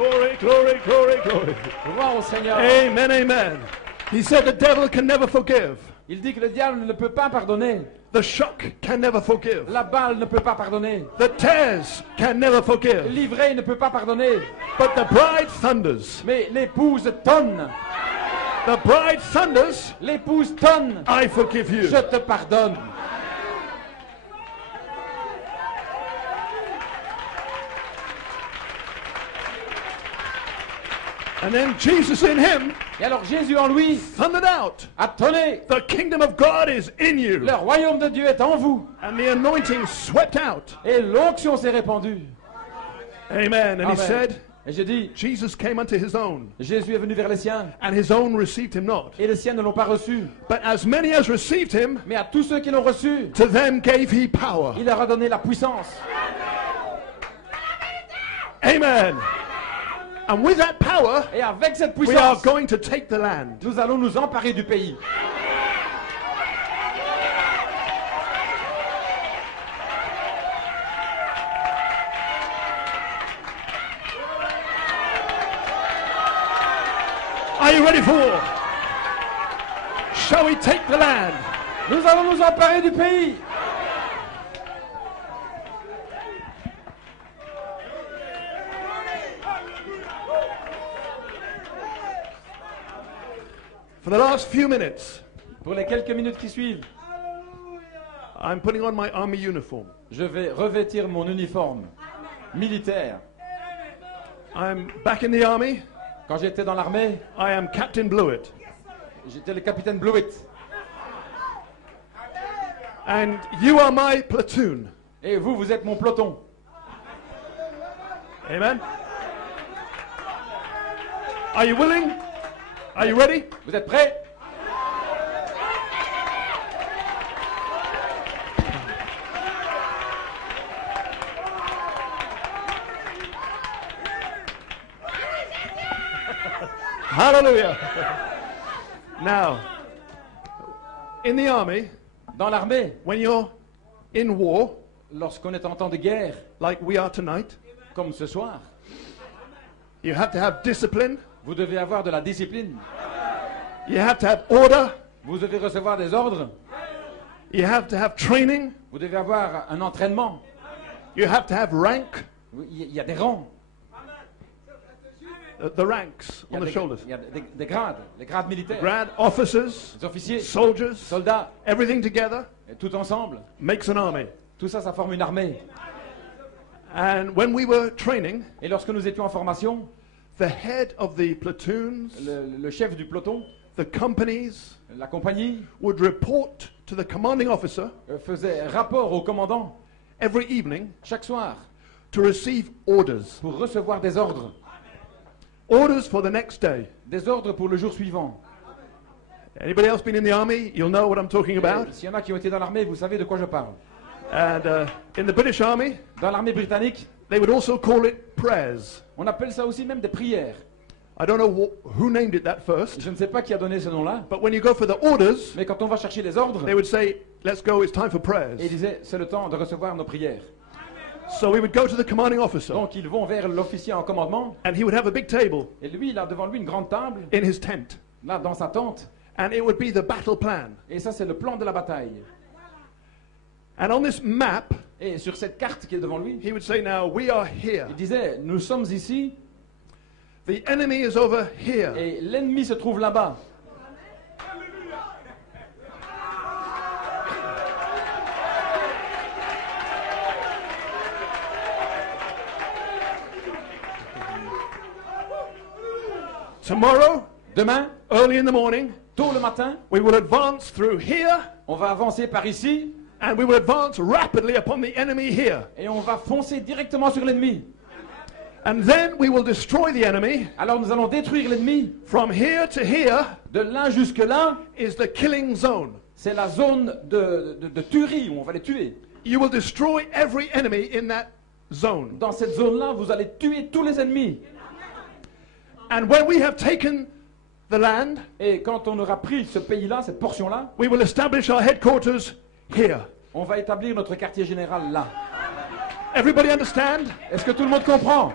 Glory, glory, glory, glory. Gloire au Seigneur. Amen, amen. He said the devil can never forgive. Il dit que le diable ne peut pas pardonner. The shock can never forgive. La balle ne peut pas pardonner. The tears can never forgive. L'ivraie ne peut pas pardonner. But the bride thunders. Mais l'épouse tonne. The bride thunders. L'épouse tonne. I forgive you. Je te pardonne. And then Jesus in him Et alors Jésus en lui thundered out. a tonné. The kingdom of God is in you. Le royaume de Dieu est en vous. And the anointing swept out. Et l'onction s'est répandue. Amen. And he Amen. said, Et je dis, Jesus came unto his own, Jésus est venu vers les siens. and his own received him not. Et les siens ne l'ont pas reçu. But as many as received him, Mais à tous ceux qui l'ont reçu, to them gave he power. il leur a donné la puissance. Amen. And with that power, Et avec cette we are puissance, going to take the land. nous allons nous emparer du pays. Are you ready for war? Shall we take the land? Nous allons nous emparer du pays. For the last few minutes, Pour les quelques minutes qui suivent, I'm putting on my army uniform. je vais revêtir mon uniforme militaire. I'm back in the army. Quand j'étais dans l'armée, I am Captain Blewett. j'étais le capitaine Blewett. And you are my platoon. Et vous, vous êtes mon peloton. Amen. Are you willing? Are you ready? Vous êtes prêts? Hallelujah. Now, in the army, Dans l'armée, when you're in war, lorsqu'on est en temps de guerre, like we are tonight, comme ce soir, you have to have discipline, vous devez avoir de la discipline. you have to have order, Vous devez recevoir des ordres. you have to have training, Vous devez avoir un entraînement. you have to have rank, Il y a des rangs. the ranks Il y on a the shoulders. des grades, les grades militaires. Grad officers, Les officiers, soldiers, soldats, everything together et tout ensemble. makes an army. Tout ça, ça forme une armée. And when we were training, Et lorsque nous étions en formation, the head of the platoons, le chef du peloton, the companies, la compagnie, would report to the commanding officer faisait rapport au commandant every evening chaque soir to receive orders. pour recevoir des ordres. Orders for the next day. Des ordres pour le jour suivant. Anybody else been in the army? You'll know what I'm talking about. S'il y en a qui ont été dans l'armée, vous savez de quoi je parle. And in the British Army, Dans l'armée britannique, they would also call it prayers. on appelle ça aussi même des prières. I don't know who named it that first, Je ne sais pas qui a donné ce nom-là, but when you go for the orders, mais quand on va chercher les ordres, they would say, let's go, it's time for prayers. et ils disaient, c'est le temps de recevoir nos prières. So we would go to the commanding officer, Donc ils vont vers l'officier en commandement, and he would have a big table et lui, il a devant lui une grande table, in his tent, là, dans sa tente, and it would be the battle plan. et ça, c'est le plan de la bataille. And on this map, Et sur cette carte qui est devant lui, he would say, now we are here. il disait, nous sommes ici, The enemy is over here. et l'ennemi se trouve là-bas. Tomorrow, Demain, early in the morning, tôt le matin, we will advance through here, on va avancer par ici, and we will advance rapidly upon the enemy here. et on va foncer directement sur l'ennemi. And then we will destroy the enemy. Alors nous allons détruire l'ennemi. From here to here De là jusque là, is the killing zone. c'est la zone de tuerie où on va les tuer. You will destroy every enemy in that zone. Dans cette zone-là, vous allez tuer tous les ennemis. And when we have taken the land, Et quand on aura pris ce pays-là, cette portion-là, we will establish our headquarters here. on va établir notre quartier général là. Everybody understand? Est-ce que tout le monde comprend?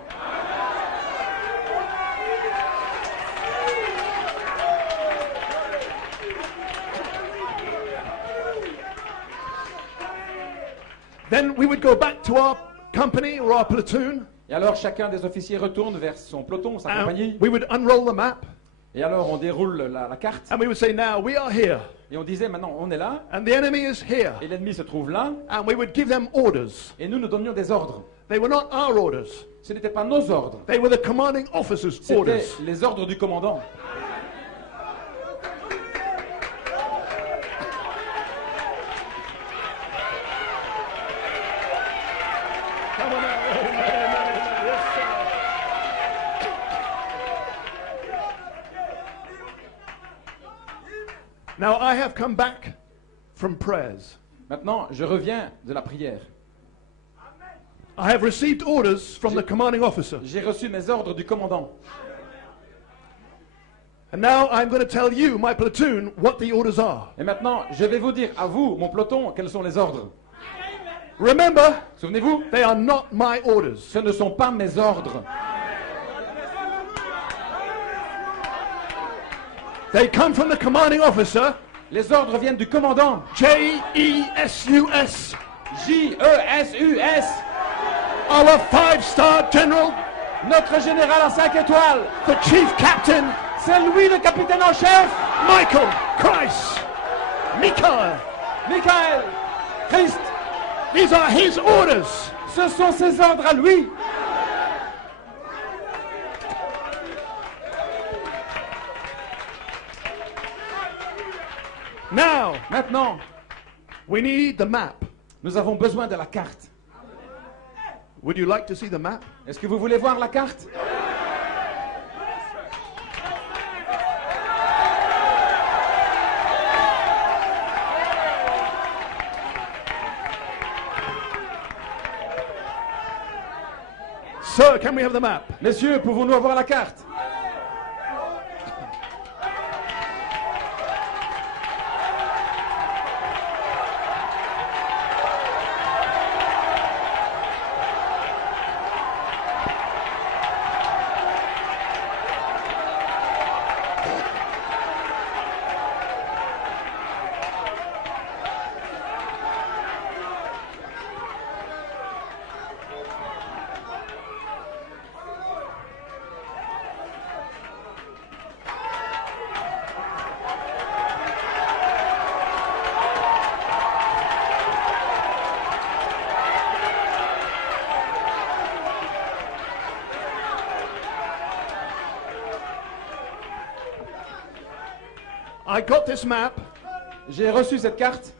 Then we would go back to our company or our platoon, Et alors chacun des officiers retourne vers son peloton, sa compagnie. and we would unroll the map, Et alors on déroule la carte. and we would say, now we are here, Et on disait maintenant on est là. and the enemy is here. Et l'ennemi se trouve là. And we would give them orders. Et nous donnions des ordres. They were not our orders. Ce n'étaient pas nos ordres. They were the commanding officer's C'était orders. les ordres du commandant. Come on now. Yes, sir. Now I have come back from prayers. Maintenant, je reviens de la prière. I have received orders from the commanding officer. J'ai reçu mes ordres du commandant. And now I'm going to tell you, my platoon, what the orders are. Et maintenant, je vais vous dire à vous, mon peloton, quels sont les ordres. Remember, Souvenez-vous, they are not my orders. ce ne sont pas mes ordres. They come from the commanding officer, Les ordres viennent du commandant. J-E-S-U-S, J-E-S-U-S, our five-star general, notre général à 5 étoiles. the chief captain, C'est lui le capitaine en chef. Michael Christ, Mikael. Michael, Christ, These are his orders. ce sont ses ordres à lui. Now, Maintenant, we need the map. nous avons besoin de la carte. Would you like to see the map? Est-ce que vous voulez voir la carte? Sir, can we have the map? Messieurs, pouvons-nous avoir la carte? I got this map J'ai reçu cette carte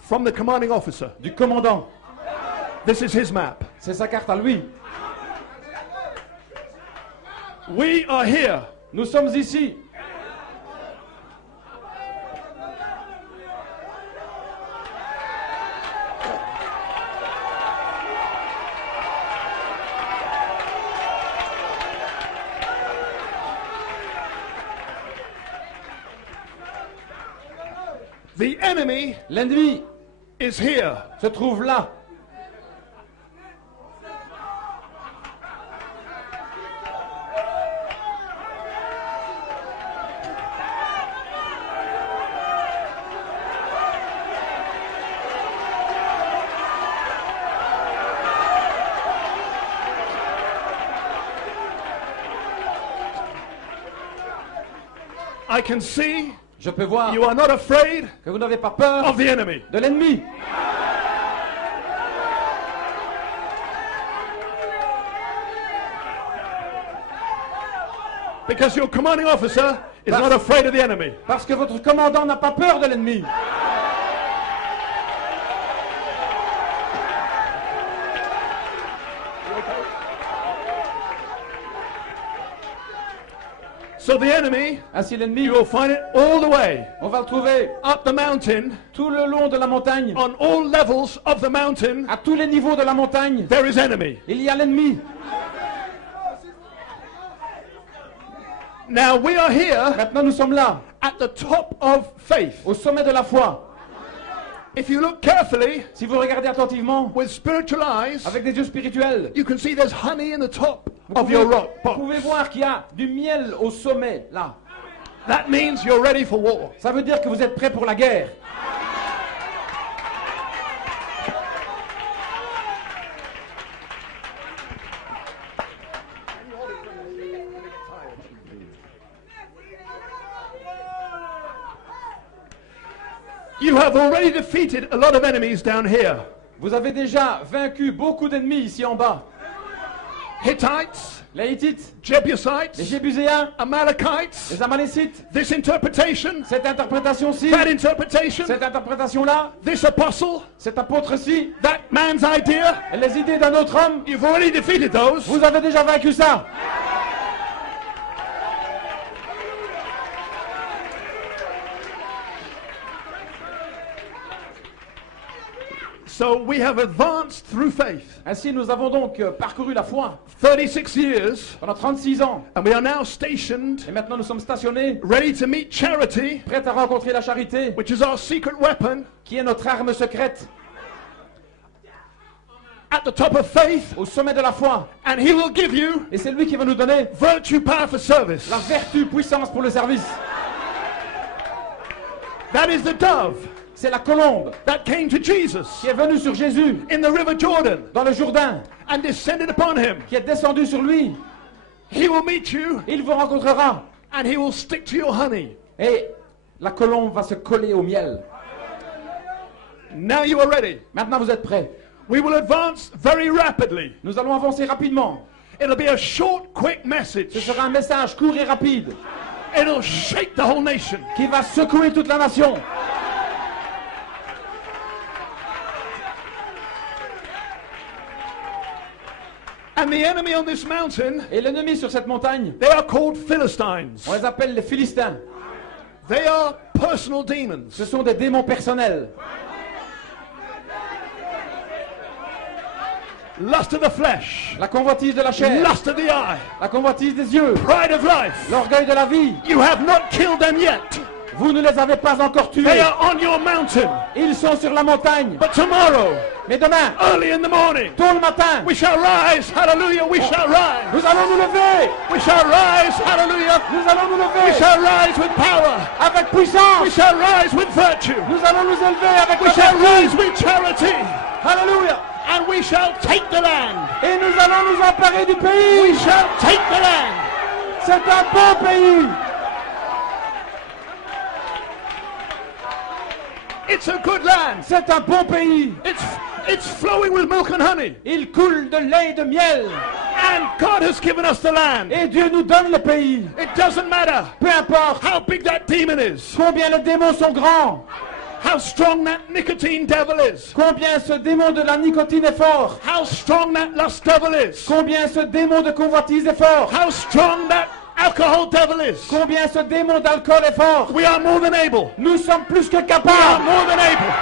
from the commanding officer. du commandant. This is his map. C'est sa carte à lui. We are here. Nous sommes ici. The enemy L'ennemi is here. se trouve là. I can see Je peux voir you are not afraid que vous n'avez pas peur of the enemy. de l'ennemi. Because your commanding officer is not afraid of the enemy. Parce que votre commandant n'a pas peur de l'ennemi. So the enemy, Ainsi l'ennemi, you will find it all the way on va le trouver up the mountain, tout le long de la montagne, on all levels of the mountain. à tous les niveaux de la montagne. There is enemy. Il y a l'ennemi. Now we are here Maintenant nous sommes là, at the top of faith. au sommet de la foi. If you look carefully Si vous regardez attentivement, with spiritual eyes, avec des yeux spirituels, you can see there's honey in the top vous of your rock vous box. pouvez voir qu'il y a du miel au sommet, là. That means you're ready for war. Ça veut dire que vous êtes prêts pour la guerre. You have already defeated a lot of enemies down here. Vous avez déjà vaincu beaucoup d'ennemis ici en bas. Hittites, Les Hittites, les Jebusites, Jébuséens, Amalekites. les Amalécites. This interpretation, Cette interprétation-ci, that interpretation, cette interprétation-là, this apostle, cet apôtre-ci, that man's idea. et les idées d'un autre homme, You've already defeated those. vous avez déjà vaincu ça. So we have advanced through faith. Ainsi, nous avons donc parcouru la foi 36 years, pendant 36 ans. and we are now stationed, Et maintenant, nous sommes stationnés, ready to meet charity, prêts à rencontrer la charité, which is our secret weapon, qui est notre arme secrète, at the top of faith, au sommet de la foi. and he will give you Et c'est lui qui va nous donner virtue, power for service. la vertu, puissance pour le service. That is the dove C'est la colombe that came to Jesus qui est venue sur Jésus in the river Jordan dans le Jourdain, and descended upon him. qui est descendue sur lui. He will meet you Il vous rencontrera. and he will stick to your honey. Et la colombe va se coller au miel. Now you are ready. Maintenant, vous êtes prêts. We will advance very rapidly. Nous allons avancer rapidement. It'll be a short, quick Ce message. sera un message court et rapide It'll shake the whole nation. qui va secouer toute la nation. And the enemy on this mountain, Et l'ennemi sur cette montagne, they are called Philistines. on les appelle les Philistins. They are personal demons. Ce sont des démons personnels. Lust of the flesh, La convoitise de la chair, lust of the eye, la convoitise des yeux, pride of life. l'orgueil de la vie. You have not killed them yet. Vous ne les avez pas encore They tués. are on your mountain. Ils sont sur la montagne. But tomorrow, Mais demain, early in the morning, tôt le matin, we shall rise. Hallelujah. We shall rise. nous allons nous lever. We shall rise. Hallelujah. Nous allons nous We lever shall rise with power. avec We puissance. shall rise with virtue. Nous allons nous élever avec We la shall vertu. rise with charity. Alléluia. And we shall take the land. Et nous allons nous emparer du We pays. shall take the land. C'est un beau pays. It's a good land. C'est un bon pays. It's flowing with milk and honey. Il coule de lait et de miel. And God has given us the land. Et Dieu nous donne le pays. It doesn't matter Peu importe how big that demon is, combien les démons sont grands, how strong that nicotine devil is, combien ce démon de la nicotine est fort, how strong that lust devil is, combien ce démon de convoitise est fort, how strong that alcohol devil is. combien ce démon d'alcool est fort. We are more than able. Nous sommes plus que We are capables. more than able.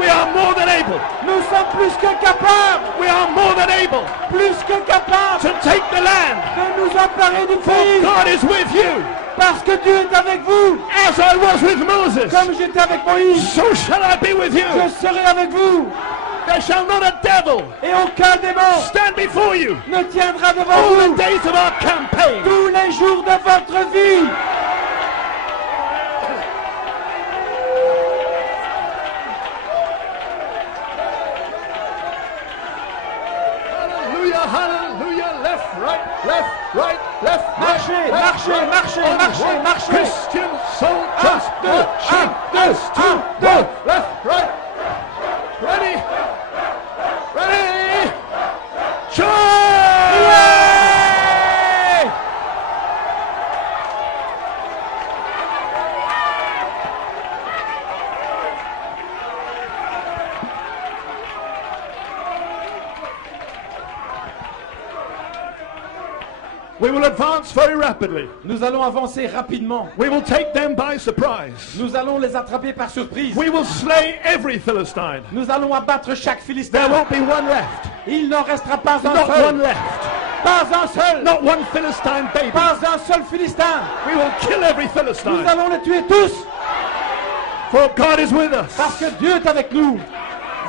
We are more than able. Nous sommes plus que capables. We are more than able Plus que capables to take the land. de nous emparer du For pays. God is with you, Parce que Dieu est avec vous. as I was with Moses. Comme j'étais avec Moïse, So shall I be with you. je serai avec vous. There shall not a devil Et aucun démon stand before you ne tiendra devant all the vous days of our campaign. tous les jours de votre vie. Hallelujah, hallelujah, left, right, left, right, left, Marchez, left, marchez, right, marchez, onward. marchez, marchez. Christian soldiers, Un, deux, marching, un, this, deux, two, un, one, deux. left, right, ready, ready, charge! Yeah! We will advance very rapidly. Nous allons avancer rapidement. We will take them by surprise. Nous allons les attraper par surprise. We will slay every Philistine. Nous allons abattre chaque There Philistin. won't be one left. Il n'en restera pas un Not one seul. left. Pas un seul. Not one Philistine baby. Pas un seul Philistin. We will kill every Nous Philistine. allons les tuer tous. For God is with us. Parce que Dieu est avec nous.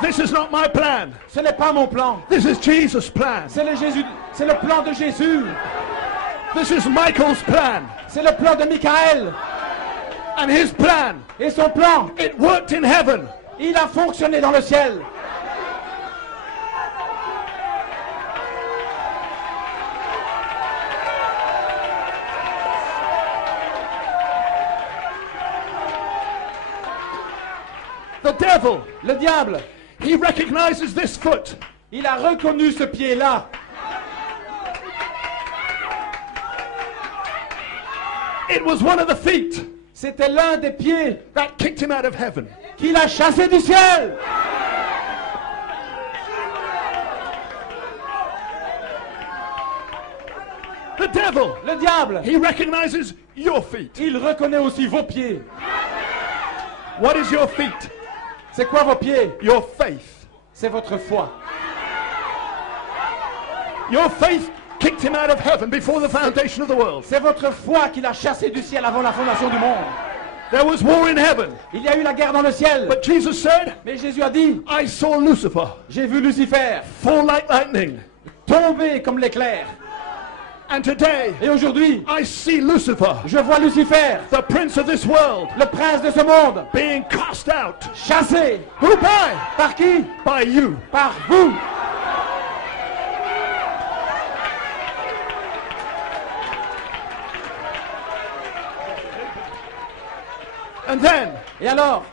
This is not my plan. Ce n'est pas mon plan. This is Jesus' plan. C'est le plan de Jésus. This is Michael's plan. C'est le plan de Michael. And his plan, Et son plan, it worked in heaven. il a fonctionné dans le ciel. The devil, Le diable, he recognizes this foot. il a reconnu ce pied-là. It was one of the feet C'était l'un des pieds that kicked him out of heaven. qui l'a chassé du ciel. The devil, Le diable, he recognizes your feet. il reconnaît aussi vos pieds. What is your feet? C'est quoi vos pieds? Your faith. C'est votre foi. Your faith kicked him out of heaven before the foundation of the world. C'est votre foi qui l'a chassé du ciel avant la fondation du monde. There was war in heaven. Il y a eu la guerre dans le ciel. But Jesus said, Mais Jésus a dit, I saw Lucifer j'ai vu Lucifer fall like lightning. tomber comme l'éclair. And today, Et aujourd'hui, I see Lucifer, je vois Lucifer, the prince of this world, le prince de ce monde, being cast out. chassé. Who by? Par qui? By you. Par vous. And then, Et alors,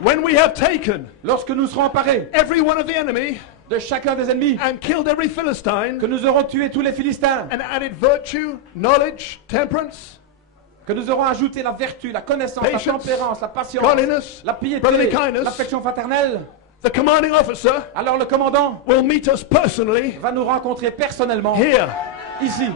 when we have taken lorsque nous serons emparés every one of the enemy de chacun des ennemis, and killed every Philistine que nous aurons tué tous les Philistins, and added virtue, knowledge, temperance, que nous aurons ajouté la vertu, la connaissance, la Patience, tempérance, la patience, godliness, la piété, brotherly kindness, l'affection fraternelle, the commanding officer alors le commandant will meet us personally va nous rencontrer personnellement here. ici.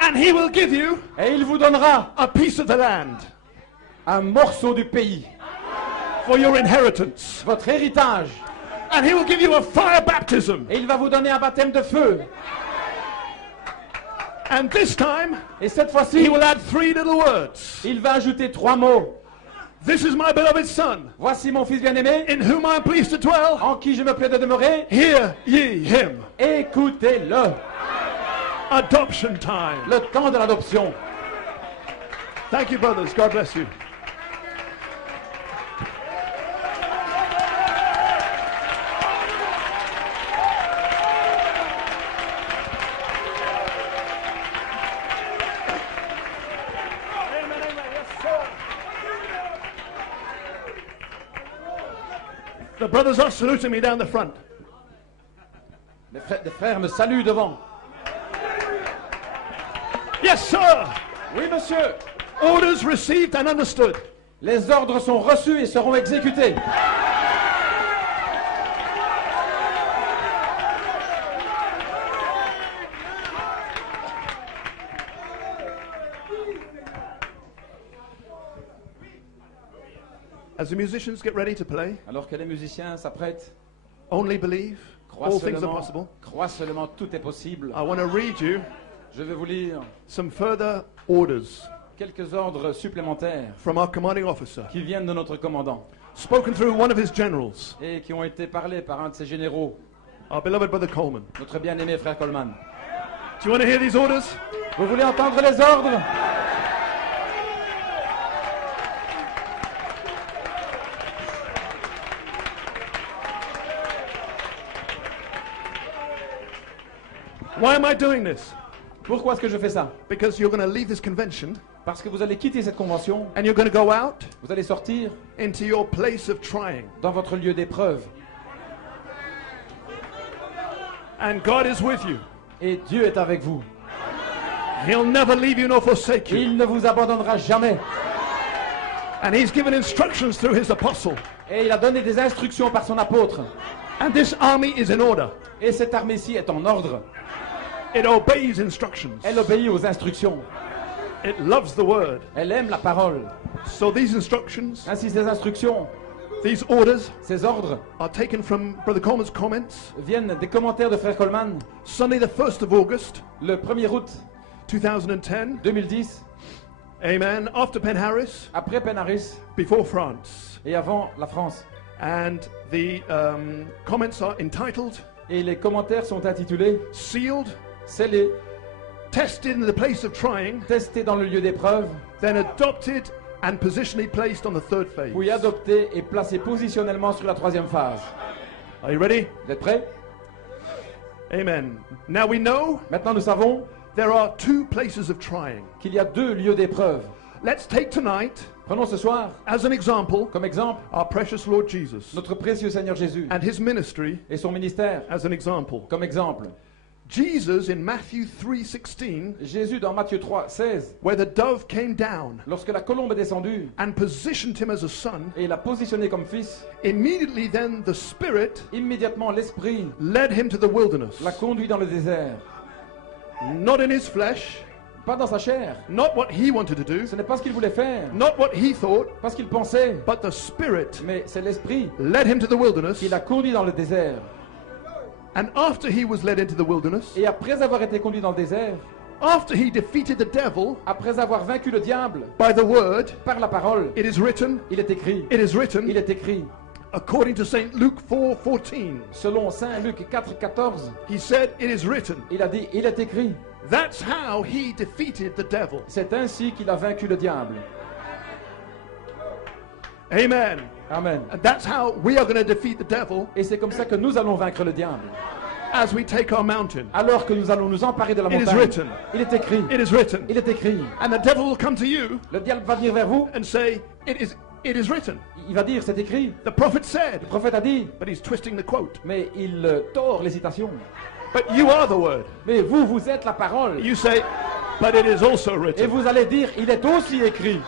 And he will give you Et il vous donnera a piece of the land un morceau du pays, for your inheritance. votre héritage. And he will give you a fire baptism. Et il va vous donner un baptême de feu. And this time, Et cette he fois-ci, will add 3 little words. il va ajouter 3 mots. This is my beloved son, Voici mon fils bien-aimé, in whom I am pleased to dwell. en qui je me plais de demeurer. Hear ye him. Écoutez-le. Adoption time. Le temps de l'adoption. Thank you, brothers. God bless you. The brothers are saluting me down the front. Les frères me saluent devant. Yes, sir. Oui, monsieur. Orders received and understood. Les ordres sont reçus et seront exécutés. As the musicians get ready to play, Alors que les musiciens s'apprêtent, only believe. All things are possible. crois seulement, tout est possible. I want to read you Je vais vous lire some further orders quelques ordres supplémentaires from our commanding officer, qui viennent de notre commandant spoken through one of his generals, et qui ont été parlés par un de ses généraux, our beloved brother Coleman. notre bien-aimé frère Coleman. Do you want to hear these orders? Vous voulez entendre les ordres? Why am I doing this? Pourquoi est-ce que je fais ça? Because you're going to leave this convention Parce que vous allez quitter cette convention, and you're going to go out vous allez sortir into your place of trying. dans votre lieu d'épreuve. And God is with you. Et Dieu est avec vous. He'll never leave you nor forsake you. Il ne vous abandonnera jamais. And he's given instructions through his apostle. Et il a donné des instructions par son apôtre. And this army is in order. Et cette armée-ci est en ordre. It obeys instructions. Elle obéit aux instructions. It loves the word. Elle aime la parole. So these instructions, Ainsi, ces instructions, these orders, ces ordres are taken from Brother Coleman's comments. viennent des commentaires de frère Coleman Sunday the 1st of August, le 1er août 2010. 2010, Amen. After Penharris, après Penaris before France. et avant la France. And the comments are entitled, Et les commentaires sont intitulés Sealed, Scellés, Tested in the place of trying, testés dans le lieu d'épreuve, then adopted and positionally placed on the third phase. puis adoptés et placés positionnellement sur la troisième phase. Are you ready? Vous êtes prêts? Amen. Now we know Maintenant, nous savons there are two places of trying. qu'il y a deux lieux d'épreuve. Let's take tonight, Prenons ce soir, as an example, comme exemple, our precious Lord Jesus notre précieux Seigneur Jésus and his ministry et son ministère, as an example. comme exemple. Jesus in Matthew 3:16, Jésus dans Matthieu 3, 16, where the dove came down lorsque la colombe est descendue and positioned him as a son, et l'a positionné comme fils, immediately then the Spirit immédiatement l'Esprit led him to the wilderness. l'a conduit dans le désert. Not in his flesh, Pas dans sa chair. not what he wanted to do, Ce n'est pas ce qu'il voulait faire, not what he thought, pas ce qu'il pensait, but the Spirit mais c'est l'Esprit led him to the wilderness. qui l'a conduit dans le désert. And after he was led into the wilderness, Et après avoir été conduit dans le désert, after he defeated the devil après avoir vaincu le diable by the word, par la parole, it is written, il est écrit, it is written, il est écrit, according to St. Luke 4:14, selon Saint Luc 4, 14, he said, it is written. il a dit, il est écrit. That's how he defeated the devil. C'est ainsi qu'il a vaincu le diable. Amen. Amen. And that's how we are going to defeat the devil Et c'est comme ça que nous allons vaincre le diable. as we take our mountain. Alors que nous allons nous emparer de la It is montagne. written. Il est écrit. It is written. Il est écrit. And the devil will come to you Le diable va venir vers vous. and say, it is written. Il va dire, c'est écrit. The prophet said, Le prophète a dit. but he's twisting the quote. Mais il tord les citations. But you are the word. Mais vous, vous êtes la parole. You say, but it is also Et written. vous allez dire, il est aussi écrit.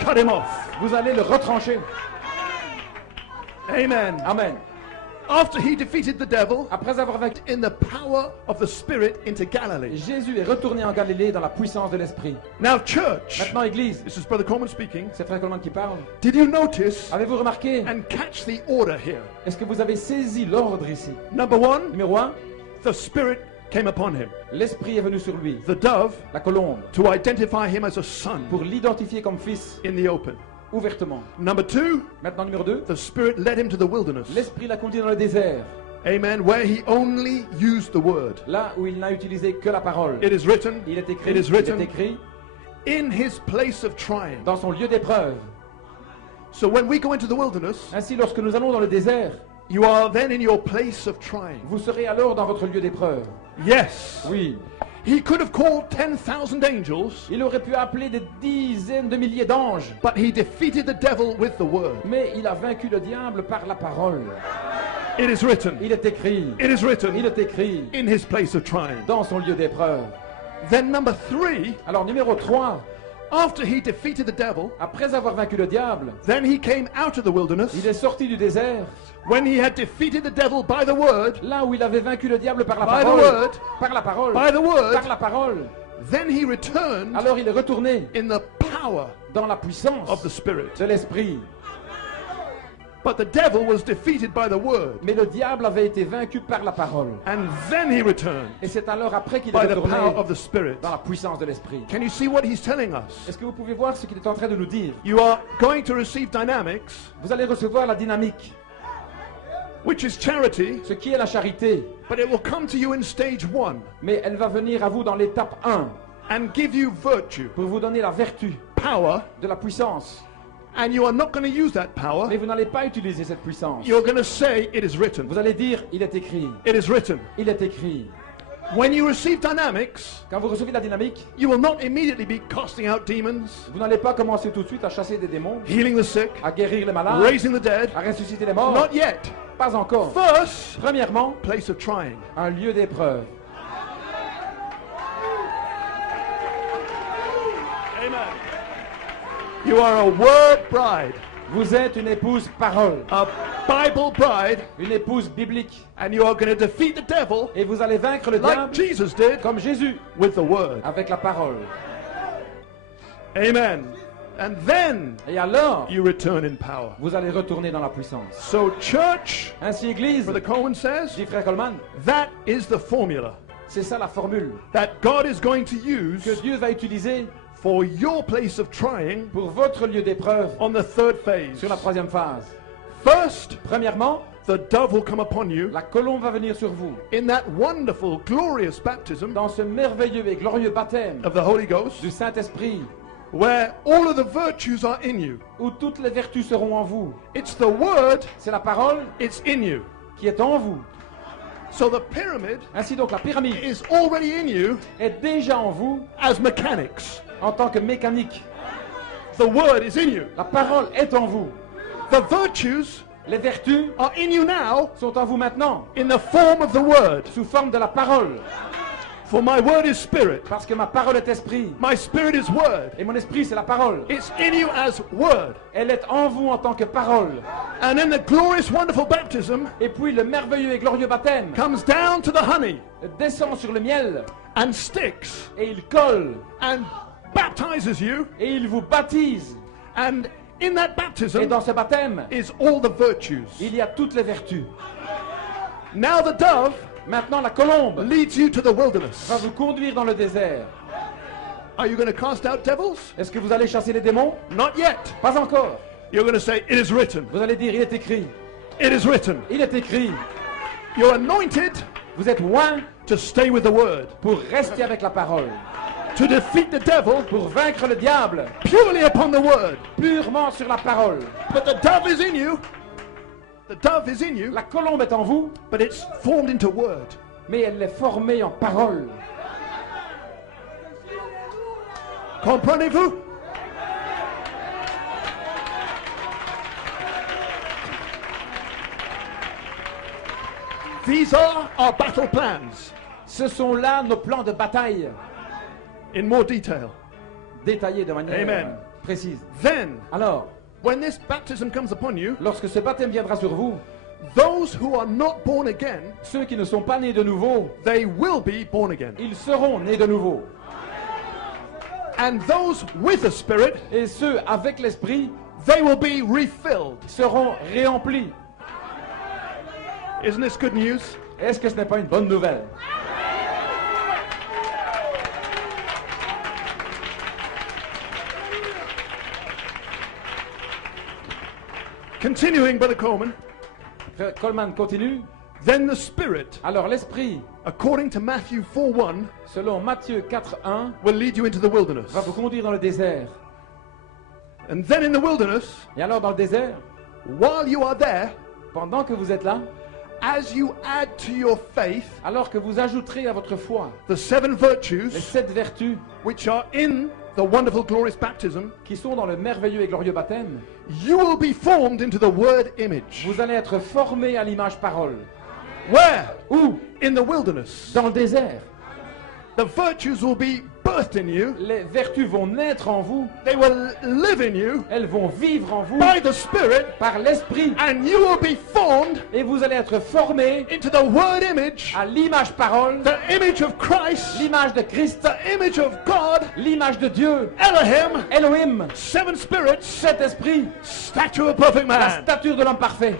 Cut him off. Vous allez le retrancher. Amen. Amen. After he defeated the devil Après avoir vaincu, in the power of the Spirit into Galilee. Jésus est retourné en Galilée dans la puissance de l'Esprit. Now, church, Maintenant, Église, this is Brother Coleman speaking. c'est Frère Coleman qui parle. Did you notice Avez-vous remarqué? and catch the order here? Est-ce que vous avez saisi l'ordre ici? Number one, Numéro 1, the Spirit came upon him. l'Esprit est venu sur lui. The dove, La colombe, to identify him as a son pour l'identifier comme fils, in the open. ouvertement. Number two, Maintenant, numéro 2, the Spirit led him to the wilderness. l'Esprit l'a conduit dans le désert, Amen. Where he only used the word. là où il n'a utilisé que la parole. It is written. Il est écrit, It is il est written écrit in his place of trying. dans son lieu d'épreuve. So when we go into the wilderness, Ainsi, lorsque nous allons dans le désert, you are then in your place of trying. vous serez alors dans votre lieu d'épreuve. Yes. Oui. He could have called 10,000 angels, Il aurait pu appeler des dizaines de milliers d'anges, but he defeated the devil with the word. mais il a vaincu le diable par la parole. It is written. Il est écrit, It is il written est écrit in his place of trying. dans son lieu d'épreuve. Then number three, Alors, numéro 3, after he defeated the devil, après avoir vaincu le diable, then he came out of the wilderness. il est sorti du désert, When he had defeated the devil by the word, là où il avait vaincu le diable par la By the parole. word. Par la parole. by the word, Par la parole. then he returned Alors il est retourné in the power dans la puissance of the Spirit. de l'Esprit. But the devil was defeated by the word, Mais le diable avait été vaincu par la parole. and then he returned Et c'est alors après qu'il est by the retourné power of the Spirit. dans la puissance de l'Esprit. Can you see what he's telling us? Est-ce que vous pouvez voir ce qu'il est en train de nous dire? You are going to receive dynamics, Vous allez recevoir la dynamique, which is charity, ce qui est la charité. but it will come to you in stage one Mais elle va venir à vous dans l'étape 1 and give you virtue, pour vous donner la vertu power, de la puissance. and you are not going to use that power. Mais vous n'allez pas utiliser cette puissance. You're going to say, it is written. Vous allez dire, il est écrit. It is written. Il est écrit. When you receive dynamics, Quand vous recevez la dynamique, you will not immediately be casting out demons, vous n'allez pas commencer tout de suite à chasser des démons, healing the sick, à guérir les malades, raising the dead. à ressusciter les morts. Not yet. Pas encore. First, Premièrement, place of trying. un lieu d'épreuve. Amen. You are a word bride, Vous êtes une épouse parole, a Bible bride, une épouse biblique. and you are going to defeat the devil Et vous allez vaincre le like diable Jesus did comme Jésus, with the word. avec la parole. Amen. And then Et alors, you return in power. vous allez retourner dans la puissance. So, church, Ainsi, Église, Brother Coleman says, dit Frère Coleman, that is the formula c'est ça la formule that God is going to que use Dieu va utiliser for your place of trying pour votre lieu d'épreuve on the third phase. sur la troisième phase. First, Premièrement, the dove will come upon you la colombe va venir sur vous in that wonderful, glorious baptism dans ce merveilleux et glorieux baptême of the Holy Ghost, du Saint-Esprit where all of the virtues are in you. où toutes les vertus seront en vous. It's the word, C'est la parole it's in you. qui est en vous. So the pyramid Ainsi donc, la pyramide is already in you est déjà en vous as mechanics. en tant que mécanique. The word is in you. La parole est en vous. The virtues Les vertus are in you now sont en vous maintenant, in the form of the word. sous forme de la parole. For my word is spirit. Parce que ma parole est esprit. My spirit is word. Et mon esprit, c'est la parole. It's in you as word. Elle est en vous en tant que parole. And then the glorious, wonderful baptism Et puis le merveilleux et glorieux baptême comes down to the honey descend sur le miel and sticks et il colle and baptizes you. et il vous baptise. And in that Et baptism dans ce baptême, is all the virtues. il y a toutes les vertus. Now the dove Maintenant, la colombe leads you to the wilderness. va vous conduire dans le désert. Are you going to cast out devils? Est-ce que vous allez chasser les démons? Not yet. Pas encore. You're going to say, it is written. Vous allez dire, il est écrit. It is written. Il est écrit. You're anointed Vous êtes loin to stay with the word, pour rester avec la parole. to defeat the devil Pour vaincre le diable, purely upon the word. purement sur la parole. But the dove is in you. The dove is in you, La colombe est en vous, but it's formed into word. mais elle est formée en parole. Comprenez-vous? These are our battle plans Ce sont là nos plans de bataille, in more detail. détaillés de manière Amen. précise. Then, Alors, when this baptism comes upon you, lorsque ce baptême viendra sur vous, those who are not born again, ceux qui ne sont pas nés de nouveau, they will be born again. ils seront nés de nouveau. And those with the Spirit, Et ceux avec l'esprit they will be refilled. seront réemplis. Isn't this good news? Est-ce que ce n'est pas une bonne nouvelle? Continuing, Brother Coleman, Frère Coleman continue. then the Spirit, Alors l'esprit, according to Matthew 4:1, selon Matthieu 4:1, will lead you into the wilderness. va vous conduire dans le désert. And then in the wilderness, Et alors dans le désert, while you are there, pendant que vous êtes là, as you add to your faith alors que vous ajouterez à votre foi the 7 les virtues 7 vertus which are in the wonderful, glorious baptism, qui sont dans le merveilleux et glorieux baptême, you will be formed into the word image. vous allez être formés à l'image parole. Where? Où? In the wilderness. Dans le désert. The virtues will be birthed in you. Les vertus vont naître en vous, They will live in you elles vont vivre en vous by the Spirit, par l'esprit, and you will be formed et vous allez être formés into the word image, à l'image parole, the image of Christ, l'image de Christ, the image of God, l'image de Dieu, Elohim, Elohim, 7 spirits, cet esprit, statue of a perfect la man. stature de l'homme parfait.